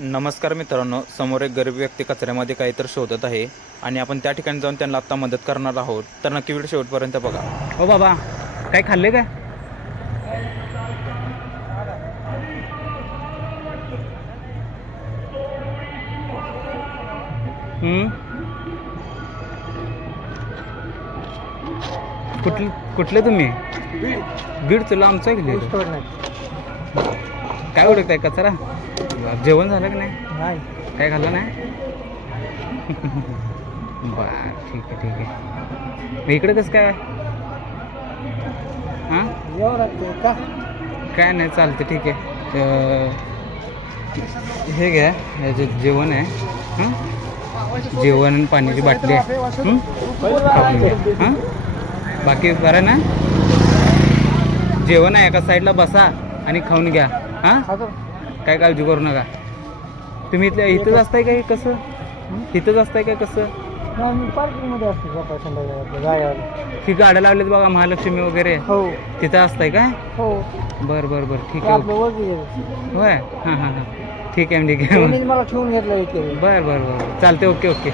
नमस्कार मित्रांनो, समोर एक गरीब व्यक्ती कचऱ्यामध्ये काहीतरी शोधत आहे आणि आपण त्या ठिकाणी जाऊन त्यांना आता मदत करणार आहोत. तर नक्की व्हिडिओ शेवटपर्यंत बघा. हो बाबा, काय खाल्ले काय? कुठले तुम्ही? बीड लांबचा गेले काय ओळखताय कचरा? जेवण झालं की नाही? काय खाल्लं नाही? बर, ठीक आहे ठीक आहे. मग इकडे कसं काय? हां, काय नाही, चालतं, ठीक आहे. हे घ्या, याचं जेवण आहे. जेवण आणि पाण्याची बाटली आहे. खाऊन घ्या. हां, बाकी बरं ना? जेवण आहे, एका साईडला बसा आणि खाऊन घ्या. हां, काय काळजी करू नका. तुम्ही इथंच असताय काय कसं? इथंच असताय काय कसं? ही गाड्या लावल्यात बघा, महालक्ष्मी वगैरे, तिथं असताय काय? बरं बरं बरं, ठीक आहे. होय, हां हां हां, ठीक आहे ठीक आहे. मला ठेवून घेतलं. बरं बरं बरं, चालते. Okay okay.